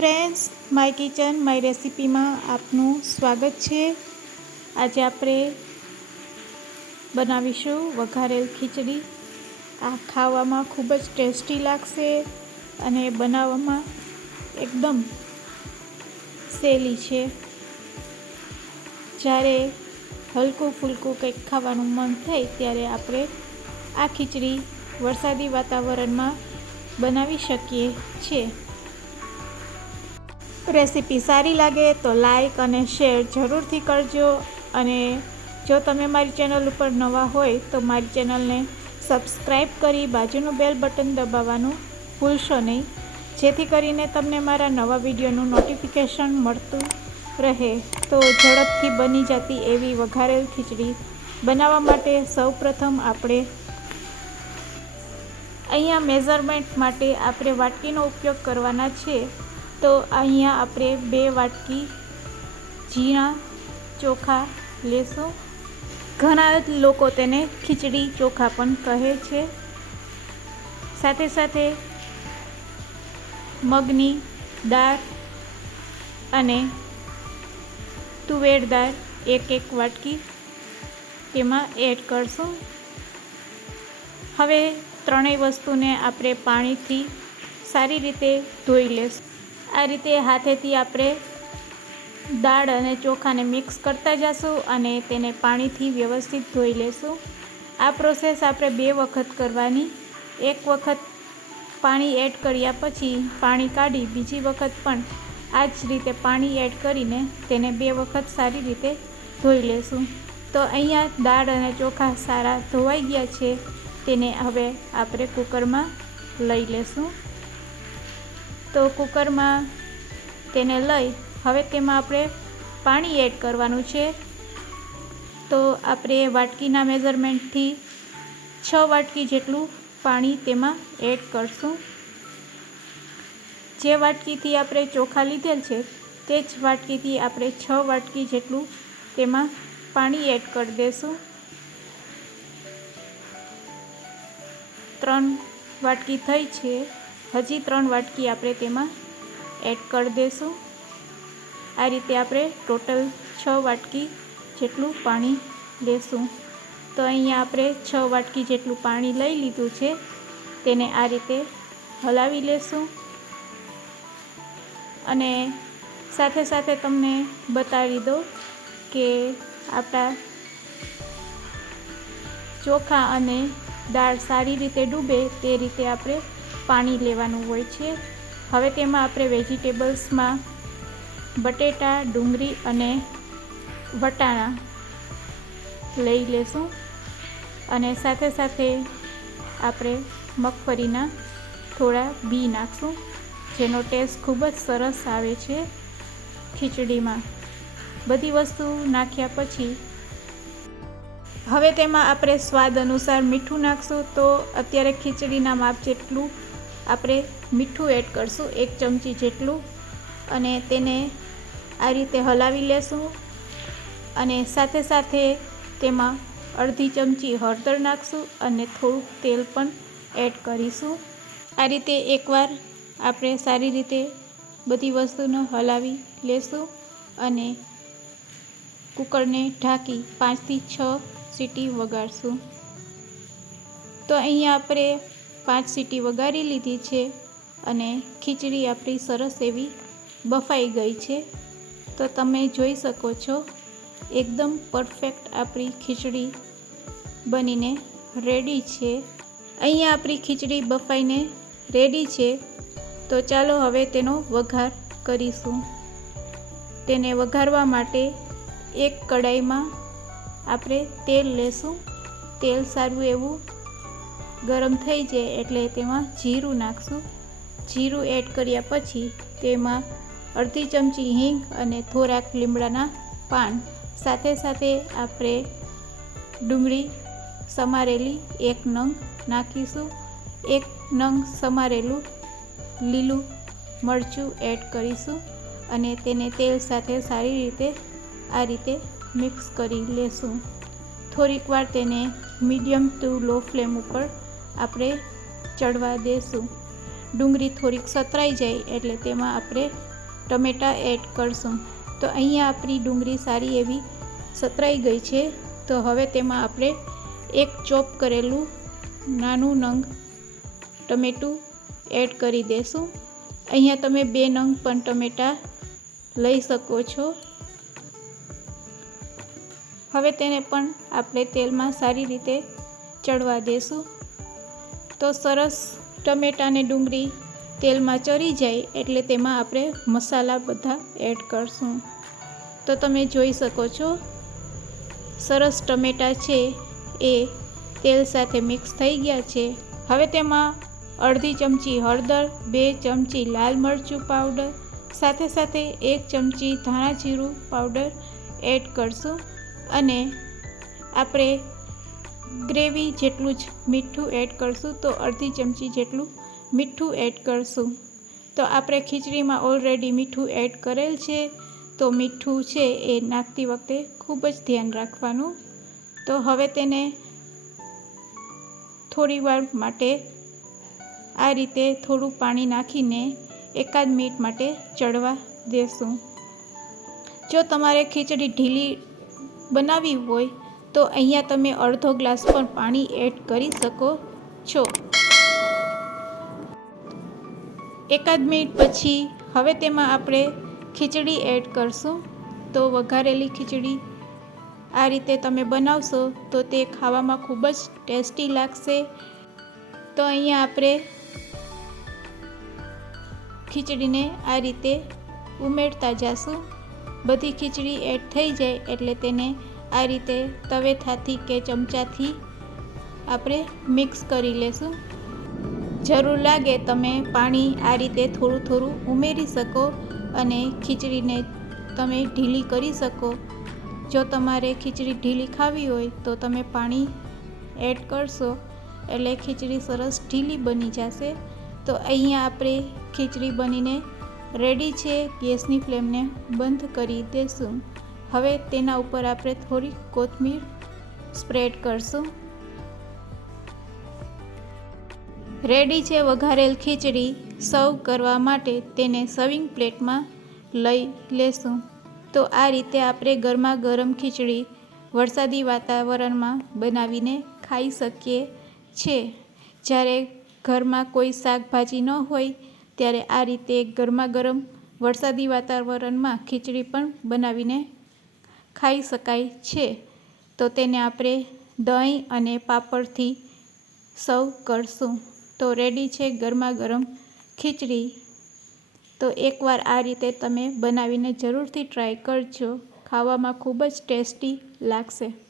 Friends my kitchen my રેસિપીમાં આપનું સ્વાગત છે. આજે આપણે બનાવીશું વઘારેલ ખીચડી. આ ખાવામાં ખૂબ જ ટેસ્ટી લાગશે અને બનાવવામાં એકદમ સહેલી છે. જ્યારે હલકું ફૂલકું કંઈક ખાવાનું મન થાય ત્યારે આપણે આ ખીચડી વરસાદી વાતાવરણમાં બનાવી શકીએ છીએ. રેસીપી સારી લાગે તો લાઈક અને શેર જરૂરથી કરજો. અને જો તમે મારી ચેનલ ઉપર નવા હોય તો મારી ચેનલને સબસ્ક્રાઈબ કરી બાજુનું બેલ બટન દબાવવાનું ભૂલશો નહીં. જેથી કરીને તમને મારા નવા વિડીયોનું નોટિફિકેશન મળતું રહે તો ઝડપથી બની જતી એવી વઘારેલ ખીચડી બનાવવા માટે સૌપ્રથમ આપણે અહીંયા મેઝરમેન્ટ માટે આપણે વાટકીનો ઉપયોગ કરવાના છે. તો અહીંયા આપણે બે વાટકી ઝીણા ચોખા લેશું. ઘણા લોકો તેને ખીચડી ચોખા પણ કહે છે. સાથે સાથે મગની દાળ અને તુવેર દાળ એક એક વાટકી તેમાં એડ કરશું. હવે ત્રણેય વસ્તુને આપણે પાણીથી સારી રીતે ધોઈ લેશું. આ રીતે હાથેથી આપણે દાળ અને ચોખાને મિક્સ કરતા જશું અને તેને પાણીથી વ્યવસ્થિત ધોઈ લેશું. આ પ્રોસેસ આપણે બે વખત કરવાની. એક વખત પાણી એડ કર્યા પછી પાણી કાઢી, બીજી વખત પણ આ જ રીતે પાણી એડ કરીને તેને બે વખત સારી રીતે ધોઈ લેશું. તો અહીંયા દાળ અને ચોખા સારા ધોવાઈ ગયા છે, તેને હવે આપણે કુકરમાં લઈ લેશું. તો કુકરમાં તેને લઈ હવે તેમાં આપણે પાણી એડ કરવાનું છે. તો આપણે વાટકીના મેઝરમેન્ટથી છ વાટકી જેટલું પાણી તેમાં એડ કરશું. જે વાટકીથી આપણે ચોખા લીધેલ છે, તે જ વાટકીથી આપણે છ વાટકી જેટલું તેમાં પાણી એડ કરી દઈશું ત્રણ વાટકી થઈ છે. હજી ત્રણ વાટકી આપણે તેમાં એડ કરી દઈશું આ રીતે આપણે ટોટલ છ વાટકી જેટલું પાણી લેશું. તો અહીંયા આપણે છ વાટકી જેટલું પાણી લઈ લીધું છે, તેને આ રીતે હલાવી લેશું. અને સાથે સાથે તમને બતાવી દો કે આપણા ચોખા અને દાળ સારી રીતે ડૂબે તે રીતે આપણે પાણી લેવાનું હોય છે. હવે તેમાં આપણે વેજીટેબલ્સમાં બટેટા, ડુંગળી અને વટાણા લઈ લેશું. અને સાથે સાથે આપણે મગફળીના થોડા બી નાખશું, જેનો ટેસ્ટ ખૂબ જ સરસ આવે છે ખીચડીમાં. બધી વસ્તુ નાખ્યા પછી હવે તેમાં આપણે સ્વાદ અનુસાર મીઠું નાખશું. તો અત્યારે ખીચડીના માપ જેટલું આપણે મીઠું એડ કરશું એક ચમચી જેટલું અને તેને આ રીતે હલાવી લેશું અને સાથે સાથે તેમાં અડધી ચમચી હળદર નાખશું અને થોડુંક તેલ પણ એડ કરીશું. આ રીતે એકવાર આપણે સારી રીતે બધી વસ્તુને હલાવી લેશું અને કુકરને ઢાંકી પાંચથી છ સીટી વગાડશું. તો અહીંયા આપણે પાંચ સીટી વગાડી લીધી છે અને ખીચડી આપણી સરસ એવી બફાઈ ગઈ છે. તો તમે જોઈ શકો છો, એકદમ પરફેક્ટ આપણી ખીચડી બનીને રેડી છે. અહીંયા આપણી ખીચડી બફાઈને રેડી છે. તો ચાલો હવે તેનો વઘાર કરીશું. તેને વઘારવા માટે એક કડાઈમાં આપણે તેલ લેશું. તેલ સારું એવું ગરમ થઈ જાય એટલે તેમાં જીરું નાખશું. જીરું એડ કર્યા પછી તેમાં અડધી ચમચી હિંગ અને થોડાક લીમડાના પાન. સાથે સાથે આપણે ડુંગળી સમારેલી એક નંગ નાખીશું. એક નંગ સમારેલું લીલું મરચું એડ કરીશું અને તેને તેલ સાથે સારી રીતે આ રીતે મિક્સ કરી લેશું. થોડીક વાર તેને મીડિયમ ટુ લો ફ્લેમ ઉપર આપણે ચડવા દેશું. ડુંગળી થોડીક સતરાઈ જાય એટલે તેમાં આપણે ટમેટાં એડ કરશું. તો અહીંયા આપણી ડુંગળી સારી એવી સતરાઈ ગઈ છે. તો હવે તેમાં આપણે એક ચોપ કરેલું નાનું નંગ ટમેટું એડ કરી દેશું. અહીંયા તમે બે નંગ પણ ટમેટાં લઈ શકો છો. હવે તેને પણ આપણે તેલમાં સારી રીતે ચડવા દેશું. તો સરસ ટમેટાં ડુંગળી તેલમાં ચરી જાય એટલે તેમાં આપણે મસાલા બધા એડ કરશું. તો તમે જોઈ શકો છો, સરસ ટમેટાં છે એ તેલ સાથે મિક્સ થઈ ગયા છે. હવે તેમાં અડધી ચમચી હળદર, બે ચમચી લાલ મરચું પાવડર, સાથે સાથે એક ચમચી ધાણા જીરું પાવડર એડ કરશું. અને આપણે ગ્રેવી જેટલું જ મીઠું એડ કરશું તો અડધી ચમચી જેટલું મીઠું એડ કરશું. તો આપણે ખીચડીમાં ઓલરેડી મીઠું એડ કરેલ છે, તો મીઠું છે એ નાખતી વખતે ખૂબ જ ધ્યાન રાખવાનું. તો હવે તેને થોડીવાર માટે આ રીતે થોડું પાણી નાખીને એકાદ મિનિટ માટે ચડવા દેશું. જો તમારે ખીચડી ઢીલી બનાવવી હોય તો અહીંયા તમે અડધો ગ્લાસ પણ પાણી એડ કરી શકો છો. એકાદ મિનિટ પછી હવે તેમાં આપણે ખીચડી એડ કરશું. તો વઘારેલી ખીચડી આ રીતે તમે બનાવશો તો તે ખાવામાં ખૂબ જ ટેસ્ટી લાગશે. તો અહીંયા આપણે ખીચડીને આ રીતે ઉમેરતા જાશું. બધી ખીચડી એડ થઈ જાય એટલે તેને આ રીતે તવેથાથી કે ચમચાથી આપણે મિક્સ કરી લેશું. જરૂર લાગે તમે પાણી આ રીતે થોડું થોડું ઉમેરી શકો અને ખીચડીને તમે ઢીલી કરી શકો. જો તમારે ખીચડી ઢીલી ખાવી હોય તો તમે પાણી એડ કરશો એટલે ખીચડી સરસ ઢીલી બની જશે. તો અહીંયા આપણે ખીચડી બનીને રેડી છે. ગેસની ફ્લેમને બંધ કરી દેશું. હવે તેના ઉપર આપણે થોડી કોથમીર સ્પ્રેડ કરશું. રેડી છે વઘારેલ ખીચડી. સર્વ કરવા માટે તેને સર્વિંગ પ્લેટમાં લઈ લેશું. તો આ રીતે આપણે ગરમા ગરમ ખીચડી વરસાદી વાતાવરણમાં બનાવીને ખાઈ શકીએ છે. જ્યારે ઘરમાં કોઈ શાકભાજી ન હોય, ત્યારે આ રીતે ગરમા ગરમ વરસાદી વાતાવરણમાં ખીચડી પણ બનાવીને ખાઈ શકાય છે, તો તેને આપણે દહીં અને પાપડથી સર્વ કરશું. તો રેડી છે ગરમા ગરમ ખીચડી. તો એકવાર આ રીતે તમે બનાવીને જરૂરથી ટ્રાય કરજો. ખાવામાં ખૂબ જ ટેસ્ટી લાગશે.